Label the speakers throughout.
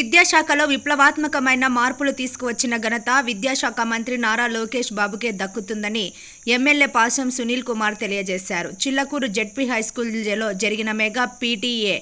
Speaker 1: విద్యాశాఖలో విప్లవాత్మకమైన మార్పులు తీసుకువచ్చిన ఘనత విద్యాశాఖ మంత్రి నారా లోకేష్ బాబుకే దక్కుతుందని ఎమ్మెల్యే పాశం సునీల్ కుమార్ తెలియజేశారు. చిల్లకూరు జెడ్పీ హైస్కూల్లో జరిగిన mega PTA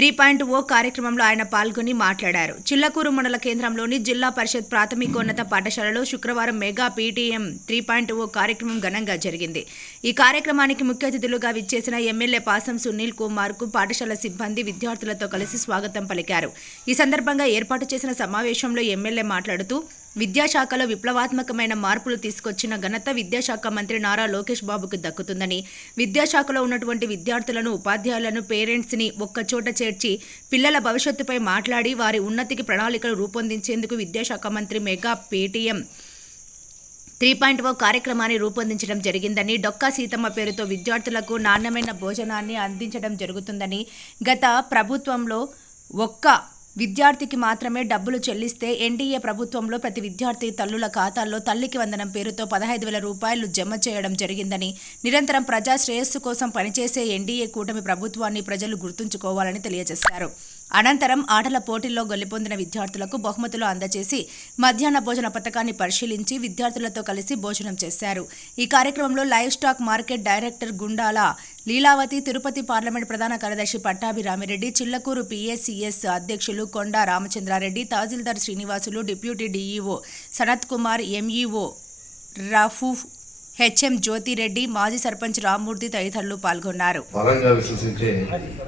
Speaker 1: three point O కార్యక్రమంలో ఆయన పాల్గొని మాట్లాడారు. చిల్లకూరు మండల కేంద్రంలోని జిల్లా పరిషత్ ప్రాథమికోన్నత పాఠశాలలో శుక్రవారం mega PTM three point O కార్యక్రమం ఘనంగా జరిగింది. ఈ కార్యక్రమానికి ముఖ్య అతిథులుగా విచ్చేసిన ఎమ్మెల్యే పాసం సునీల్ కుమార్కు పాఠశాల సిబ్బంది విద్యార్థులతో కలిసి స్వాగతం పలికారు. ఈ సందర్భంగా ఏర్పాటు చేసిన సమావేశంలో ఎమ్మెల్యే మాట్లాడుతూ విద్యాశాఖలో విప్లవాత్మకమైన మార్పులు తీసుకొచ్చిన ఘనత విద్యాశాఖ మంత్రి నారా లోకేష్ బాబుకు దక్కుతుందని విద్యాశాఖలో ఉన్నటువంటి విద్యార్థులను ఉపాధ్యాయులను పేరెంట్స్ని ఒక్కచోట చేర్చి పిల్లల భవిష్యత్తుపై మాట్లాడి వారి ఉన్నతికి ప్రణాళికలు రూపొందించేందుకు విద్యాశాఖ మంత్రి mega PTM three point O కార్యక్రమాన్ని రూపొందించడం జరిగిందని డొక్కా సీతమ్మ పేరుతో విద్యార్థులకు నాణ్యమైన భోజనాన్ని అందించడం జరుగుతుందని గత ప్రభుత్వంలో ఒక్క విద్యార్థికి మాత్రమే డబ్బులు చెల్లిస్తే ఎన్డీఏ ప్రభుత్వంలో ప్రతి విద్యార్థి తల్లుల ఖాతాల్లో తల్లికి వందనం పేరుతో పదహైదు వేల రూపాయలు జమ చేయడం జరిగిందని నిరంతరం ప్రజా శ్రేయస్సు కోసం పనిచేసే ఎన్డీఏ కూటమి ప్రభుత్వాన్ని ప్రజలు గుర్తుంచుకోవాలని తెలియజేశారు. అనంతరం ఆటల పోటీల్లో గొల్లిపొందిన విద్యార్థులకు బహుమతులు అందజేసి మధ్యాహ్న భోజన పథకాన్ని పరిశీలించి విద్యార్థులతో కలిసి భోజనం చేశారు. ఈ కార్యక్రమంలో livestock market director Gundala Leelavathi Tirupati parliament ప్రధాన కార్యదర్శి పట్టాభి రామిరెడ్డి చిల్లకూరు పిఎస్సిఎస్ అధ్యక్షులు Konda Ramachandrareddy tahsildar Srinivasulu deputy DEO Sanath Kumar MEO Rafuf HM Jyothireddy మాజీ సర్పంచ్ రామ్మూర్తి తదితరులు పాల్గొన్నారు.
Speaker 2: బలంగా విశ్వసించే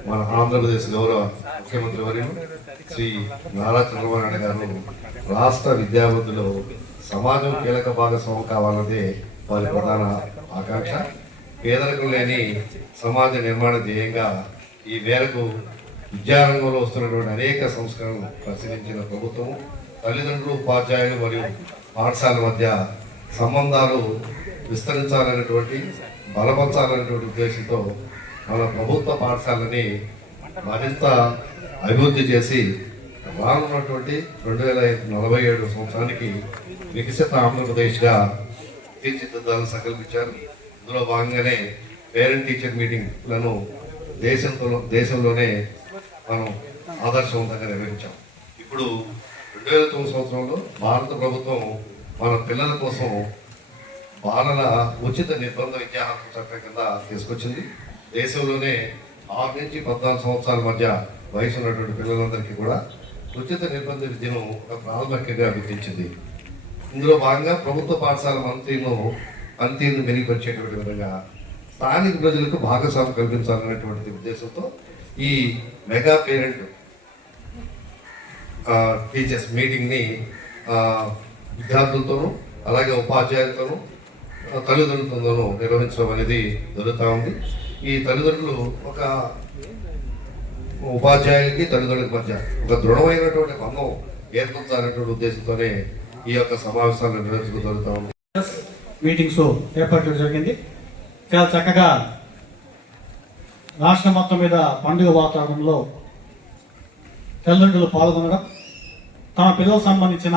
Speaker 2: మన ఆంధ్రప్రదేశ్ గౌరవ ముఖ్యమంత్రి వర్యులు శ్రీ నారా చంద్రబాబు నాయుడు గారు రాష్ట్ర విద్యార్థులు సమాజం కీలక భాగస్వామి కావాలన్నదే వారి ప్రధాన ఆకాంక్ష. పేదరికం లేని సమాజ నిర్మాణ ధ్యేయంగా ఈ మేరకు విద్యారంగంలో వస్తున్నటువంటి అనేక సంస్కరణలు పరిశీలించిన ప్రభుత్వం తల్లిదండ్రులు ఉపాధ్యాయులు మరియు పాఠశాల మధ్య సంబంధాలు విస్తరించాలనేటువంటి బలపరచాలనేటువంటి ఉద్దేశంతో మన ప్రభుత్వ పాఠశాలని మరింత అభివృద్ధి చేసి రానున్నటువంటి రెండు వేల నలభై ఏడు సంవత్సరానికి వికసిత ఆంధ్రప్రదేశ్గా తీర్చిదిద్దాలని సంకల్పించారు. ఇందులో భాగంగానే పేరెంట్ టీచర్ మీటింగ్లను దేశంలో దేశంలోనే మనం ఆదర్శవంతంగా నిర్వహించాం. ఇప్పుడు రెండు వేల తొమ్మిది సంవత్సరంలో భారత ప్రభుత్వం మన పిల్లల కోసం పాలన ఉచిత నిర్బంధ విద్యా హక్కు చట్టం కింద తీసుకొచ్చింది. దేశంలోనే ఆరు నుంచి పద్నాలుగు సంవత్సరాల మధ్య వయసు ఉన్నటువంటి పిల్లలందరికీ కూడా ఉచిత నిర్బంధ విద్యను ఒక ప్రాథమికంగా విధించింది. ఇందులో భాగంగా ప్రభుత్వ పాఠశాల మంత్రిను అంతీను మెరుగుపరిచేటువంటి విధంగా స్థానిక ప్రజలకు భాగస్వామ్యం కల్పించాలనేటువంటి ఉద్దేశంతో ఈ మెగా పేరెంట్ టీచర్స్ మీటింగ్ని విద్యార్థులతోనూ అలాగే ఉపాధ్యాయులతోనూ తల్లిదండ్రులను నిర్వహించడం అనేది జరుగుతూ ఉంది. ఈ తల్లిదండ్రులు ఒక ఉపాధ్యాయులకి తల్లిదండ్రులకి మధ్య ఒక దృఢమైనటువంటి బంధం ఏర్పరచాలనేటువంటి ఉద్దేశంతోనే ఈ యొక్క సమావేశాలు నిర్వహించడం జరుగుతూ ఉంది.
Speaker 3: మీటింగ్స్ ఏర్పాటు జరిగింది. చాలా చక్కగా రాష్ట్రం మొత్తం మీద పండుగ వాతావరణంలో తల్లిదండ్రులు పాల్గొనడం తమ పిల్లలకు సంబంధించిన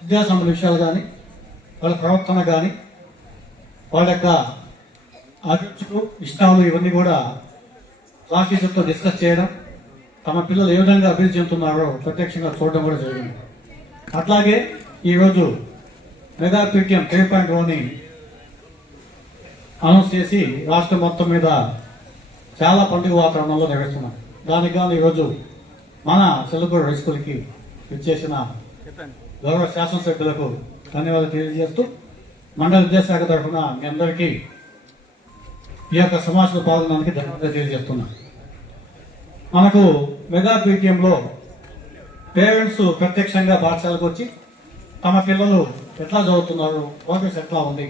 Speaker 3: విద్యా సంబంధ విషయాలు కానీ వాళ్ళ ప్రవర్తన కానీ వాళ్ళ యొక్క అభిరుచులు ఇష్టాలు ఇవన్నీ కూడా క్లాస్ టీచర్తో డిస్కస్ చేయడం తమ పిల్లలు ఏ విధంగా అభివృద్ధి చెందుతున్నారో ప్రత్యక్షంగా చూడడం కూడా జరిగింది. అట్లాగే ఈరోజు మెగా పీటీఎం త్రీ పాయింట్ ఓని అనౌన్స్ చేసి రాష్ట్రం మొత్తం మీద చాలా పండుగ వాతావరణంలో నిర్వహిస్తున్నాం దానికి గాను ఈరోజు మన చెల్లకూరు హై స్కూల్కి ఇచ్చేసిన గౌరవ శాసనసభ్యులకు ధన్యవాదాలు తెలియజేస్తూ మండల విద్యాశాఖ తరఫున మీ అందరికీ ఈ యొక్క సమావేశంలో పాల్గొనడానికి ధన్యవాదాలు తెలియజేస్తున్నా. మనకు మెగా పీటీఎంలో పేరెంట్స్ ప్రత్యక్షంగా పాఠశాలకు వచ్చి తమ పిల్లలు ఎట్లా చదువుతున్నారు ప్రోగ్రెస్ ఎట్లా ఉంది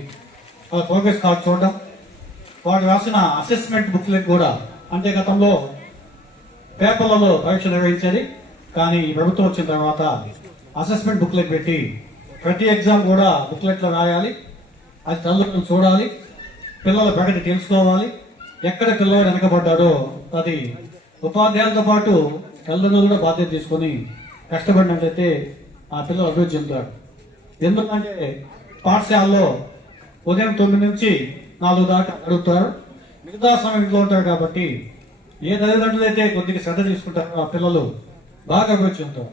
Speaker 3: వాళ్ళ ప్రోగ్రెస్ కార్డు చూడడం వాడు రాసిన అసెస్మెంట్ బుక్లెట్ కూడా అంటే గతంలో పేపర్లలో పరీక్ష నిర్వహించేది కానీ ఈ ప్రభుత్వం వచ్చిన తర్వాత అసెస్మెంట్ బుక్లెట్ పెట్టి ప్రతి ఎగ్జామ్ కూడా బుక్లెట్లో రాయాలి అది తల్లిదండ్రులు చూడాలి పిల్లల ప్రగతి తెలుసుకోవాలి. ఎక్కడ పిల్లవాడు వెనకబడ్డాడో అది ఉపాధ్యాయులతో పాటు తల్లిదండ్రులు కూడా బాధ్యత తీసుకొని కష్టపడినట్లయితే ఆ పిల్లలు అభివృద్ధి చెందుతాడు. ఎందుకంటే పాఠశాలలో ఉదయం తొమ్మిది నుంచి నాలుగు దాకా అడుగుతారు మిగతా సమయం ఇంట్లో ఉంటారు కాబట్టి ఏ తల్లిదండ్రులు అయితే కొద్దిగా శ్రద్ధ తీసుకుంటారో ఆ పిల్లలు బాగా అభివృద్ధి చెందుతారు.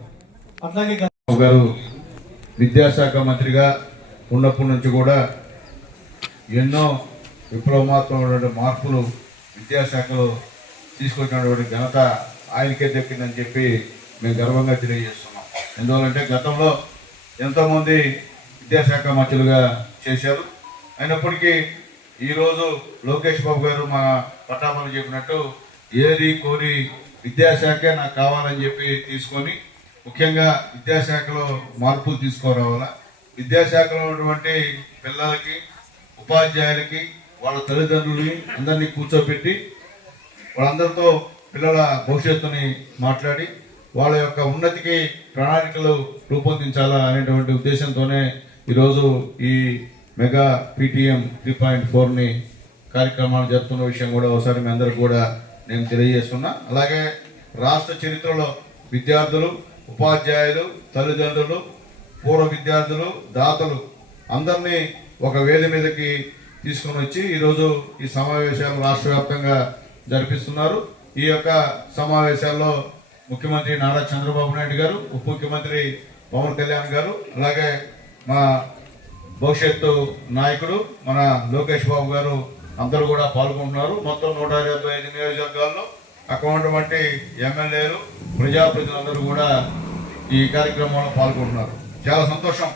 Speaker 3: అట్లాగే
Speaker 4: గారు విద్యాశాఖ మంత్రిగా ఉన్నప్పటి నుంచి కూడా ఎన్నో విప్లవాత్మకమైనటువంటి మార్పులు విద్యాశాఖలో తీసుకొచ్చినటువంటి ఘనత ఆయనకే దక్కిందని చెప్పి మేము గర్వంగా తెలియజేస్తున్నాం. ఎందువల్లంటే గతంలో ఎంతోమంది విద్యాశాఖ మంత్రులుగా చేశారు. అయినప్పటికీ ఈరోజు లోకేష్ బాబు గారు మా పట్టాభాలు చెప్పినట్టు ఏది కోరి విద్యాశాఖే నాకు కావాలని చెప్పి తీసుకొని ముఖ్యంగా విద్యాశాఖలో మార్పులు తీసుకురావాలా? విద్యాశాఖలో ఉన్నటువంటి పిల్లలకి ఉపాధ్యాయులకి వాళ్ళ తల్లిదండ్రులని అందరినీ కూర్చోబెట్టి వాళ్ళందరితో పిల్లల భవిష్యత్తుని మాట్లాడి వాళ్ళ యొక్క ఉన్నతికి ప్రణాళికలు రూపొందించాలా అనేటువంటి ఉద్దేశంతోనే ఈరోజు ఈ మెగా పీటీఎం త్రీ పాయింట్ ఫోర్ని కార్యక్రమాలు జరుపుతున్న విషయం కూడా ఒకసారి మీ అందరికి కూడా నేను తెలియజేస్తున్నా. అలాగే రాష్ట్ర చరిత్రలో విద్యార్థులు ఉపాధ్యాయులు తల్లిదండ్రులు పూర్వ విద్యార్థులు దాతలు అందరినీ ఒక వేది మీదకి తీసుకొని వచ్చి ఈరోజు ఈ సమావేశాలు రాష్ట్ర వ్యాప్తంగా జరిపిస్తున్నారు. ఈ యొక్క సమావేశాల్లో ముఖ్యమంత్రి నారా చంద్రబాబు నాయుడు గారు ఉప ముఖ్యమంత్రి పవన్ కళ్యాణ్ గారు అలాగే మా భవిష్యత్తు నాయకుడు మన లోకేష్ బాబు గారు అందరూ కూడా పాల్గొంటున్నారు. మొత్తం నూట ఇరవై ఐదు నియోజకవర్గాల్లో అక్కడ ఉన్నటువంటి ఎమ్మెల్యేలు ప్రజాప్రతినిధులందరూ కూడా ఈ కార్యక్రమంలో పాల్గొంటున్నారు. చాలా సంతోషం.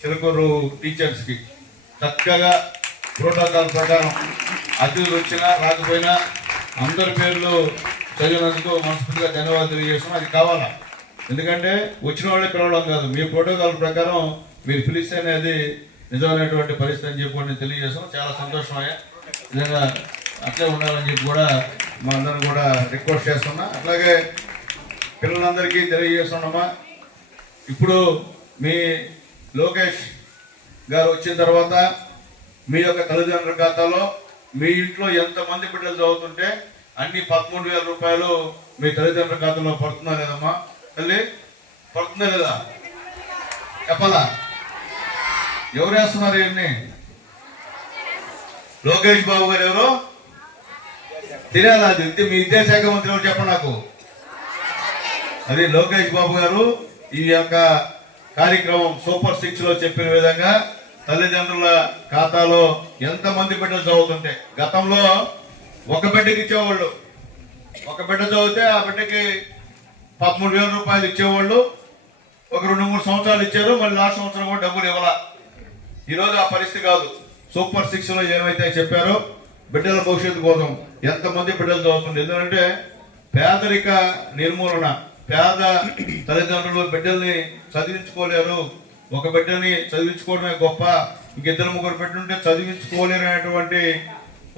Speaker 4: చిలుకూరు టీచర్స్కి. చక్కగా ప్రోటోకాల్ ప్రకారం అతిథులు వచ్చినా రాకపోయినా అందరి పేర్లు చదివినందుకు మనస్ఫూర్తిగా ధన్యవాదాలు తెలియజేస్తున్నాం. అది కావాలా? ఎందుకంటే వచ్చిన వాళ్ళే పిలవడం కాదు. మీ ప్రోటోకాల్ ప్రకారం మీరు పిలిస్తే అనేది నిజమైనటువంటి పరిస్థితి అని చెప్పి నేను తెలియజేస్తున్నాం. చాలా సంతోషమయ్యా. నిజంగా అట్లే ఉండాలని చెప్పి కూడా మా అందరం కూడా రిక్వెస్ట్ చేస్తున్నా. అట్లాగే పిల్లలందరికీ తెలియజేస్తున్నామా? ఇప్పుడు మీ లోకేష్ గారు వచ్చిన తర్వాత మీ యొక్క తల్లిదండ్రుల ఖాతాలో మీ ఇంట్లో ఎంతమంది బిడ్డలు చదువుతుంటే అన్ని పదమూడు వేల రూపాయలు మీ తల్లిదండ్రుల ఖాతాలో పడుతుందా లేదమ్మా? తల్లి పడుతుందా లేదా? చెప్పాలా? ఎవరు వేస్తున్నారు ఇవన్నీ? లోకేష్ బాబు గారు ఎవరు? తెలియాలా అది? మీ విద్యాశాఖ మంత్రి ఎవరు చెప్పండి నాకు? అది లోకేష్ బాబు గారు ఈ యొక్క కార్యక్రమం సూపర్ సిక్స్లో చెప్పిన విధంగా తల్లిదండ్రుల ఖాతాలో ఎంత మంది బిడ్డలు చదువుతుంటే గతంలో ఒక బిడ్డకి ఇచ్చేవాళ్ళు. ఒక బిడ్డ చదివితే ఆ బిడ్డకి పదమూడు వేల రూపాయలు ఇచ్చేవాళ్ళు. ఒక రెండు మూడు సంవత్సరాలు ఇచ్చారు మళ్ళీ లాస్ట్ సంవత్సరం కూడా డబ్బులు ఇవ్వాల. ఈరోజు ఆ పరిస్థితి కాదు. సూపర్ సిక్స్లో ఏమైతే చెప్పారో బిడ్డల భవిష్యత్తు కోసం ఎంతమంది బిడ్డలు చదువుతుంది ఎందుకంటే పేదరిక నిర్మూలన పేద తల్లిదండ్రులు బిడ్డల్ని చదివించుకోలేరు. ఒక బిడ్డని చదివించుకోవడమే గొప్ప. ఇంకిద్దరు ముగ్గురు పెట్టుంటే చదివించుకోలేనటువంటి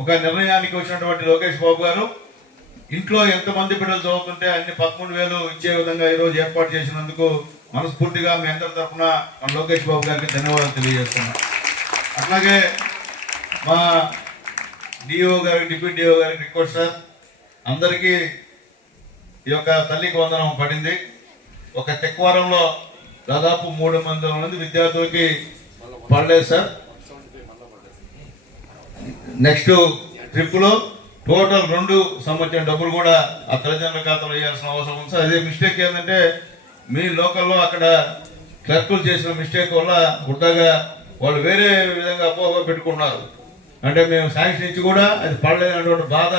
Speaker 4: ఒక నిర్ణయానికి వచ్చినటువంటి లోకేష్ బాబు గారు ఇంట్లో ఎంతమంది బిడ్డలు చదువుతుంటే అన్ని పదమూడు వేలు ఇచ్చే విధంగా ఈరోజు ఏర్పాటు చేసినందుకు మనస్ఫూర్తిగా మీ అందరి తరఫున మన లోకేష్ బాబు గారికి ధన్యవాదాలు తెలియజేస్తున్నాం. అట్లాగే మా డిఓ గారికి డిప్యూటీ డిఓ గారికి రిక్వెస్ట్ సార్. అందరికీ ఈ యొక్క తల్లికి వందనం పడింది. ఒక తెక్వారంలో దాదాపు మూడు వందల మంది విద్యార్థులకి పడలేదు సార్. నెక్స్ట్ ట్రిప్లో టోటల్ రెండు సంవత్సరం డబ్బులు కూడా ఆ తల్లిదండ్రుల ఖాతాలో వేయాల్సిన అవసరం ఉంది సార్. అదే మిస్టేక్ ఏంటంటే మీ లోకల్లో అక్కడ క్లర్కులు చేసిన మిస్టేక్ వల్ల వృద్ధాగా వాళ్ళు వేరే విధంగా అపోహ పెట్టుకున్నారు అంటే మేము శాంక్షన్ ఇచ్చి కూడా అది పడలేదనేటువంటి బాధ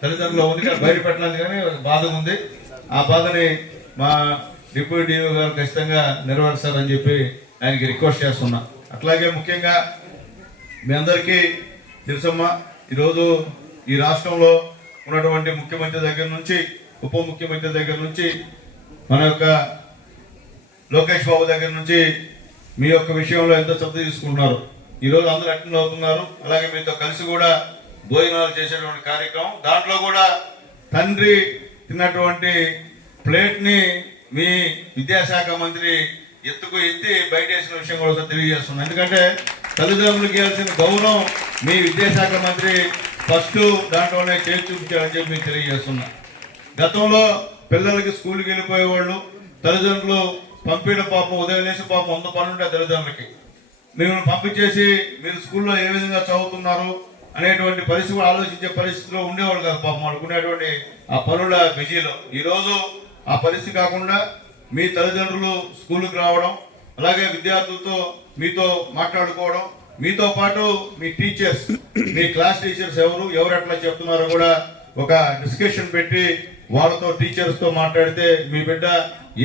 Speaker 4: తల్లిదండ్రులు ఉంది. కానీ బయట పెట్టలేదు కానీ బాధ ఉంది. ఆ బాధని మా డిప్యూటీ డిఓ గారు ఖచ్చితంగా నెరవేర్చారని చెప్పి ఆయనకి రిక్వెస్ట్ చేస్తున్నా. అట్లాగే ముఖ్యంగా మీ అందరికీ తెలుసమ్మా ఈరోజు ఈ రాష్ట్రంలో ఉన్నటువంటి ముఖ్యమంత్రి దగ్గర నుంచి ఉప ముఖ్యమంత్రి దగ్గర నుంచి మన యొక్క లోకేష్ బాబు దగ్గర నుంచి మీ యొక్క విషయంలో ఎంతో శ్రద్ధ తీసుకుంటున్నారు. ఈరోజు అందరూ అటెండ్ అవుతున్నారు. అలాగే మీతో కలిసి కూడా భోజనాలు చేసేటువంటి కార్యక్రమం. దాంట్లో కూడా తండ్రి తిన్నటువంటి ప్లేట్ని మీ విద్యాశాఖ మంత్రి ఎత్తుకు ఎత్తి బయట వేసిన విషయం కూడా తెలియజేస్తున్నాను ఎందుకంటే తల్లిదండ్రులకు ఇవ్వాల్సిన గౌరవం మీ విద్యాశాఖ మంత్రి ఫస్ట్ దాంట్లోనే చేతి చూపించారని చెప్పి మీకు తెలియజేస్తున్నా. గతంలో పిల్లలకి స్కూల్కి వెళ్ళిపోయేవాళ్ళు తల్లిదండ్రులు పంపిన పాపం ఉదయం లేచి పాపం వంద పనులు ఉంటాయి తల్లిదండ్రులకి. మిమ్మల్ని పంపించేసి మీరు స్కూల్లో ఏ విధంగా చదువుతున్నారు అనేటువంటి పరిస్థితి ఆలోచించే పరిస్థితిలో ఉండేవాళ్ళు కాదు పాపం. అనుకునేటువంటి ఆ పనుల బిజీలో. ఈరోజు ఆ పరిస్థితి కాకుండా మీ తల్లిదండ్రులు స్కూల్కి రావడం అలాగే విద్యార్థులతో మీతో మాట్లాడుకోవడం మీతో పాటు మీ టీచర్స్ మీ క్లాస్ టీచర్స్ ఎవరు ఎవరు ఎట్లా చెప్తున్నారో కూడా ఒక డిస్కషన్ పెట్టి వాళ్ళతో టీచర్స్తో మాట్లాడితే మీ బిడ్డ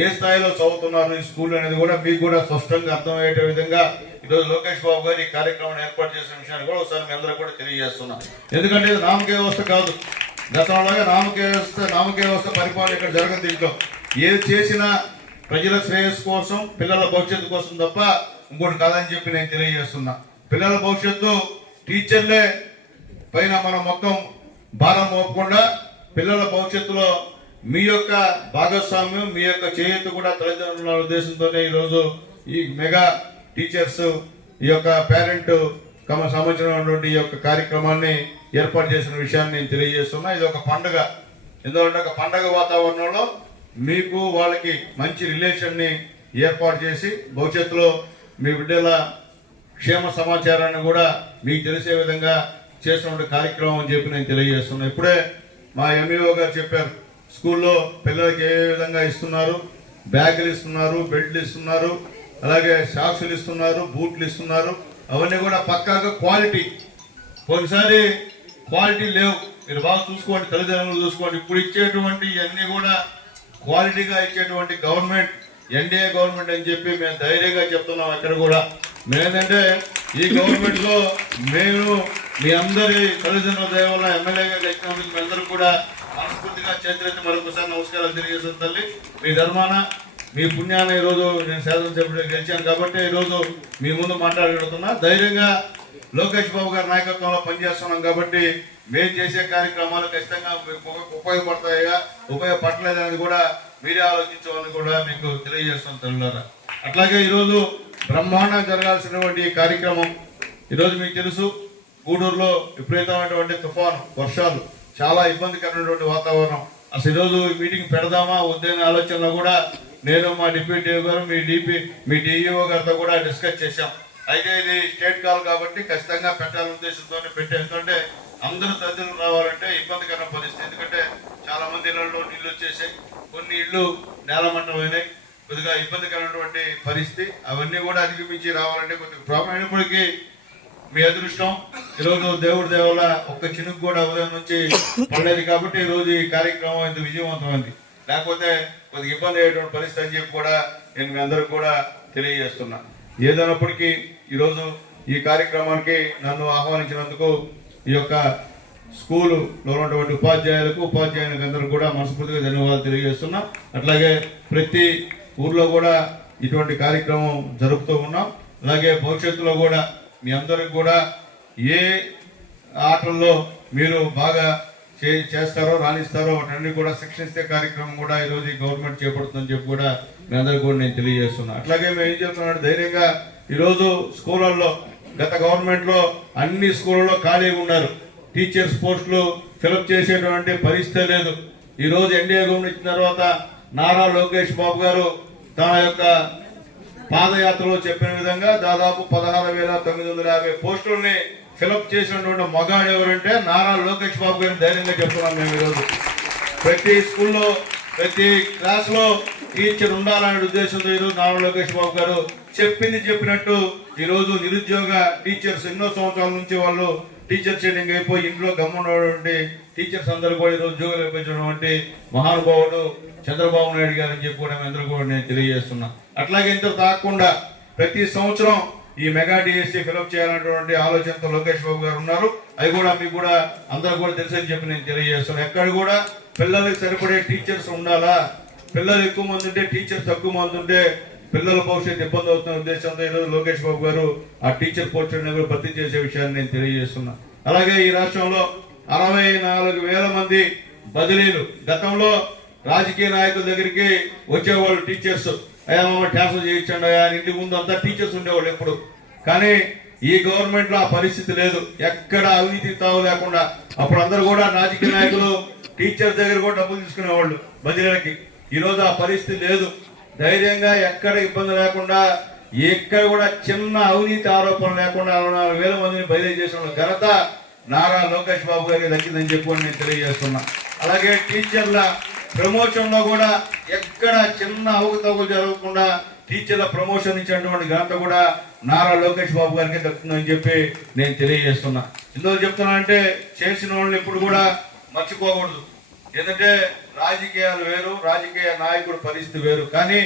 Speaker 4: ఏ స్థాయిలో చదువుతున్నారు ఈ స్కూల్ అనేది కూడా మీకు కూడా స్పష్టంగా అర్థమయ్యే విధంగా ఈరోజు లోకేష్ బాబు గారు ఈ కార్యక్రమాన్ని ఏర్పాటు చేసిన విషయాన్ని కూడా ఒకసారి మీ అందరూ కూడా తెలియజేస్తున్నాం. ఎందుకంటే ఇది నామకే వ్యవస్థ కాదు. గతంలో నామకే వ్యవస్థ నామకే వ్యవస్థ పరిపాలన ఇక్కడ జరగదు దీంట్లో. ఏది చేసినా ప్రజల శ్రేయస్సు కోసం పిల్లల భవిష్యత్తు కోసం తప్ప ఇంకోటి కాదని చెప్పి నేను తెలియజేస్తున్నా. పిల్లల భవిష్యత్తు టీచర్లే పైన మనం మొత్తం భారం మోపకుండా పిల్లల భవిష్యత్తులో మీ యొక్క భాగస్వామ్యం మీ యొక్క చేయూత కూడా తల్లిదండ్రుల ఉద్దేశంతోనే ఈరోజు ఈ మెగా టీచర్స్ ఈ యొక్క పేరెంట్ కమ సంబంధించినటువంటి ఈ యొక్క కార్యక్రమాన్ని ఏర్పాటు చేసిన విషయాన్ని నేను తెలియజేస్తున్నా. ఇది ఒక పండుగ. ఎందుకంటే ఒక పండుగ వాతావరణంలో మీకు వాళ్ళకి మంచి రిలేషన్ని ఏర్పాటు చేసి భవిష్యత్తులో మీ బిడ్డల క్షేమ సమాచారాన్ని కూడా మీకు తెలిసే విధంగా చేసినటువంటి కార్యక్రమం అని చెప్పి నేను తెలియజేస్తున్నా. ఇప్పుడే మా ఎంఈఓ గారు చెప్పారు. స్కూల్లో పిల్లలకి ఏ విధంగా ఇస్తున్నారు? బ్యాగులు ఇస్తున్నారు బెల్ట్లు ఇస్తున్నారు అలాగే సాక్సులు ఇస్తున్నారు బూట్లు ఇస్తున్నారు. అవన్నీ కూడా పక్కాగా క్వాలిటీ. కొన్నిసారి క్వాలిటీ లేవు. మీరు బాగా చూసుకోండి తల్లిదండ్రులు చూసుకోండి. ఇప్పుడు ఇచ్చేటువంటి ఇవన్నీ కూడా క్వాలిటీగా ఇచ్చేటువంటి గవర్నమెంట్ ఎన్డీఏ గవర్నమెంట్ అని చెప్పి మేము ధైర్యంగా చెప్తున్నాం అక్కడ కూడా. మేమేంటంటే ఈ గవర్నమెంట్లో మేము మీ అందరి తల్లిదండ్రుల దయ ఎమ్మెల్యేగా గెలిచినందుకు మీ అందరూ కూడా మనస్ఫూర్తిగా చేతులెత్తి మరొకసారి నమస్కారాలు తెలియజేస్తుంది తల్లి. మీ ధర్మాన మీ పుణ్యాన ఈరోజు నేను శాసనసభ్యుడిగా గెలిచాను కాబట్టి ఈరోజు మీ ముందు మాట్లాడగలుగుతున్నా ధైర్యంగా లోకేష్ బాబు గారి నాయకత్వంలో పనిచేస్తున్నాం కాబట్టి మేము చేసే కార్యక్రమాలు ఖచ్చితంగా మీకు ఉపయోగపడతాయా ఉపయోగపడలేదని కూడా మీరే ఆలోచించమని కూడా మీకు తెలియజేస్తాం తెలుగులారా అట్లాగే ఈరోజు బ్రహ్మాండంగా జరగాల్సినటువంటి కార్యక్రమం ఈరోజు మీకు తెలుసు గూడూరులో విపరీతమైనటువంటి తుఫాను వర్షాలు చాలా ఇబ్బందికరమైనటువంటి వాతావరణం. అసలు ఈరోజు మీటింగ్ పెడదామా వద్దనే ఆలోచనలో కూడా నేను మా డిప్యూటీ గారు మీ డిపి మీ డిఈఓ గారితో కూడా డిస్కస్ చేశాం. అయితే ఇది స్టేట్ కాల్ కాబట్టి ఖచ్చితంగా పెట్టాలనే ఉద్దేశంతో పెట్టే. ఎందుకంటే అందరూ తదితరులు రావాలంటే ఇబ్బందికరమైన పరిస్థితి. ఎందుకంటే చాలా మంది ఇళ్ళలో నీళ్ళు వచ్చేసాయి. కొన్ని ఇళ్ళు నేలమట్టమైనాయి కొద్దిగా ఇబ్బందికరమైనటువంటి పరిస్థితి. అవన్నీ కూడా అధిగమించి రావాలంటే కొద్దిగా ప్రాబ్లం అయినప్పటికీ మీ అదృష్టం. ఈరోజు దేవుడి దేవుళ్ళ ఒక్క చినుకు కూడా ఉదయం నుంచి పడలేదు కాబట్టి ఈరోజు రోజు ఈ కార్యక్రమం ఇంత విజయవంతమైంది. లేకపోతే కొద్దిగా ఇబ్బంది అయ్యేటువంటి పరిస్థితి అని చెప్పి కూడా నేను మీ అందరూ కూడా తెలియజేస్తున్నా. ఏదైనప్పటికీ ఈరోజు ఈ కార్యక్రమానికి నన్ను ఆహ్వానించినందుకు ఈ యొక్క స్కూలులో ఉన్నటువంటి ఉపాధ్యాయులకు ఉపాధ్యాయులకు అందరూ కూడా మనస్ఫూర్తిగా ధన్యవాదాలు తెలియజేస్తున్నా. అట్లాగే ప్రతి ఊర్లో కూడా ఇటువంటి కార్యక్రమం జరుపుతూ ఉన్నాం. అలాగే భవిష్యత్తులో కూడా మీ అందరికి కూడా ఏ ఆటల్లో మీరు బాగా చేస్తారో రాణిస్తారో వాటన్ని కూడా శిక్షిస్తే కార్యక్రమం కూడా ఈరోజు ఈ గవర్నమెంట్ చేపడుతుందని చెప్పి కూడా మీ అందరికి కూడా నేను తెలియజేస్తున్నాను అట్లాగే మేము ఏం చెప్తున్నాం ధైర్యంగా ఈరోజు స్కూళ్ళల్లో గత గవర్నమెంట్లో అన్ని స్కూళ్ళలో ఖాళీగా ఉన్నారు. టీచర్స్ పోస్టులు ఫిలప్ చేసేటువంటి పరిస్థితి లేదు. ఈరోజు ఎన్డీఏ గవర్నమెంట్ ఇచ్చిన తర్వాత నారా లోకేష్ బాబు గారు తన యొక్క పాదయాత్రలో చెప్పిన విధంగా దాదాపు పదహారు వేల తొమ్మిది వందల యాభై పోస్టుల్ని ఫిలప్ చేసినటువంటి మగాడు ఎవరంటే నారా లోకేష్ బాబు గారిని ధైర్యంగా చెప్తున్నాం మేము ఈరోజు. ప్రతి స్కూల్లో ప్రతి క్లాస్లో టీచర్ ఉండాలనే ఉద్దేశంతో ఈరోజు నారా లోకేష్ బాబు గారు చెప్పింది చెప్పినట్టు ఈరోజు నిరుద్యోగ టీచర్స్ ఎన్నో సంవత్సరాల నుంచి వాళ్ళు టీచర్ ట్రైనింగ్ అయిపోయి ఇంట్లో గమ్మున్నటువంటి టీచర్స్ అందరూ కూడా ఈరోజు ఉద్యోగాలు ఇప్పించినటువంటి మహానుభావుడు చంద్రబాబు నాయుడు గారు అని చెప్పి కూడా అందరూ కూడా నేను తెలియజేస్తున్నా. అట్లాగే ఇంత కాకుండా ప్రతి సంవత్సరం ఈ మెగా డిఎస్సీ ఫిలప్ చేయాలనేటువంటి ఆలోచనతో లోకేష్ బాబు గారు ఉన్నారు. అది కూడా మీకు కూడా అందరూ కూడా తెలుసని చెప్పి నేను తెలియజేస్తున్నాను ఎక్కడ కూడా పిల్లలకు సరిపడే టీచర్స్ ఉండాలా? పిల్లలు ఎక్కువ మంది ఉంటే టీచర్స్ తక్కువ మంది ఉంటే పిల్లల భవిష్యత్తు ఇబ్బంది అవుతున్న ఉద్దేశంతో ఈరోజు లోకేష్ బాబు గారు ఆ టీచర్ పోస్టులను కూడా భర్తీ చేసే విషయాన్ని నేను తెలియజేస్తున్నా. అలాగే ఈ రాష్ట్రంలో అరవై నాలుగు వేల మంది బదిలీలు గతంలో రాజకీయ నాయకుల దగ్గరికి వచ్చేవాళ్ళు టీచర్స్. అయ్యా మమ్మ ట్రాన్స్ఫర్ చేయించండి అయ్యా. ఇంటికి ఇంటి ముందు అంతా టీచర్స్ ఉండేవాళ్ళు ఎప్పుడు. కానీ ఈ గవర్నమెంట్లో ఆ పరిస్థితి లేదు. ఎక్కడ అవినీతి తావు లేకుండా. అప్పుడు అందరూ కూడా రాజకీయ నాయకులు టీచర్స్ దగ్గర కూడా డబ్బులు తీసుకునేవాళ్ళు బదిలీలకి. ఈ రోజు ఆ పరిస్థితి లేదు. ధైర్యంగా ఎక్కడ ఇబ్బంది లేకుండా ఎక్కడ కూడా చిన్న అవినీతి ఆరోపణ లేకుండా అరవై నాలుగు వేల మందిని బదిలీ చేసిన ఘనత నారా లోకేష్ బాబు గారికి దక్కిందని చెప్పి నేను తెలియజేస్తున్నా. అలాగే టీచర్ల ప్రమోషన్లో కూడా ఎక్కడ చిన్న అవకతవకలు జరగకుండా టీచర్ల ప్రమోషన్ ఇచ్చినటువంటి ఘనత కూడా నారా లోకేష్ బాబు గారికి దక్కుతుందని చెప్పి నేను తెలియజేస్తున్నా. ఎందుకు చెప్తున్నా అంటే చేసిన వాళ్ళని ఎప్పుడు కూడా మర్చిపోకూడదు. ఎందుకంటే రాజకీయాలు వేరు రాజకీయ నాయకుడు పరిస్థితి వేరు. కానీ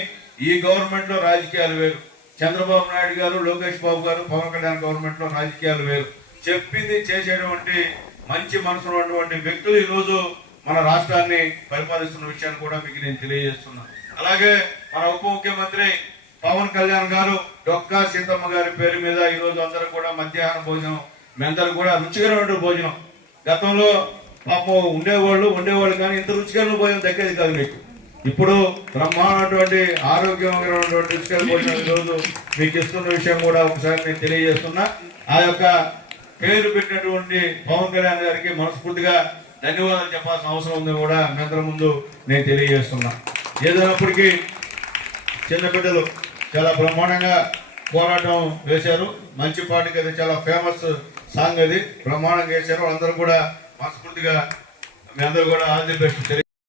Speaker 4: ఈ గవర్నమెంట్లో రాజకీయాలు వేరు. చంద్రబాబు నాయుడు గారు లోకేష్ బాబు గారు పవన్ కళ్యాణ్ గవర్నమెంట్లో రాజకీయాలు వేరు. చెప్పింది చేసేటువంటి మంచి మనసు ఉన్నటువంటి వ్యక్తులు ఈ రోజు మన రాష్ట్రాన్ని పరిపాలిస్తున్న విషయాన్ని కూడా మీకు నేను తెలియజేస్తున్నా. అలాగే మన ఉప ముఖ్యమంత్రి పవన్ కళ్యాణ్ గారు డొక్కా సీతమ్మ గారి పేరు మీద ఈ రోజు అందరూ కూడా మధ్యాహ్న భోజనం మీ అందరూ కూడా రుచికరమైన భోజనం. గతంలో పాపం ఉండేవాళ్ళు ఉండేవాళ్ళు కానీ ఇంత రుచికరమైన భోజనం దక్కేది కాదు మీకు. ఇప్పుడు బ్రహ్మాండటువంటి ఆరోగ్యకరమైనటువంటి రుచికర భోజనం ఈరోజు మీకు ఇస్తున్న విషయం కూడా ఒకసారి నేను తెలియజేస్తున్నా. ఆ యొక్క పేరు పెట్టినటువంటి పవన్ కళ్యాణ్ గారికి మనస్ఫూర్తిగా ధన్యవాదాలు చెప్పాల్సిన అవసరం ఉంది కూడా. మీ అందరి ముందు నేను తెలియజేస్తున్నా. ఏదైనప్పటికీ చిన్నబిడ్డలు చాలా బ్రహ్మాండంగా పోరాటం వేశారు. మంచి పాటకి అది చాలా ఫేమస్ సాంగ్ అది. బ్రహ్మాండంగా వేశారు. అందరూ కూడా మనస్ఫూర్తిగా మీ అందరూ కూడా ఆల్ ది బెస్ట్.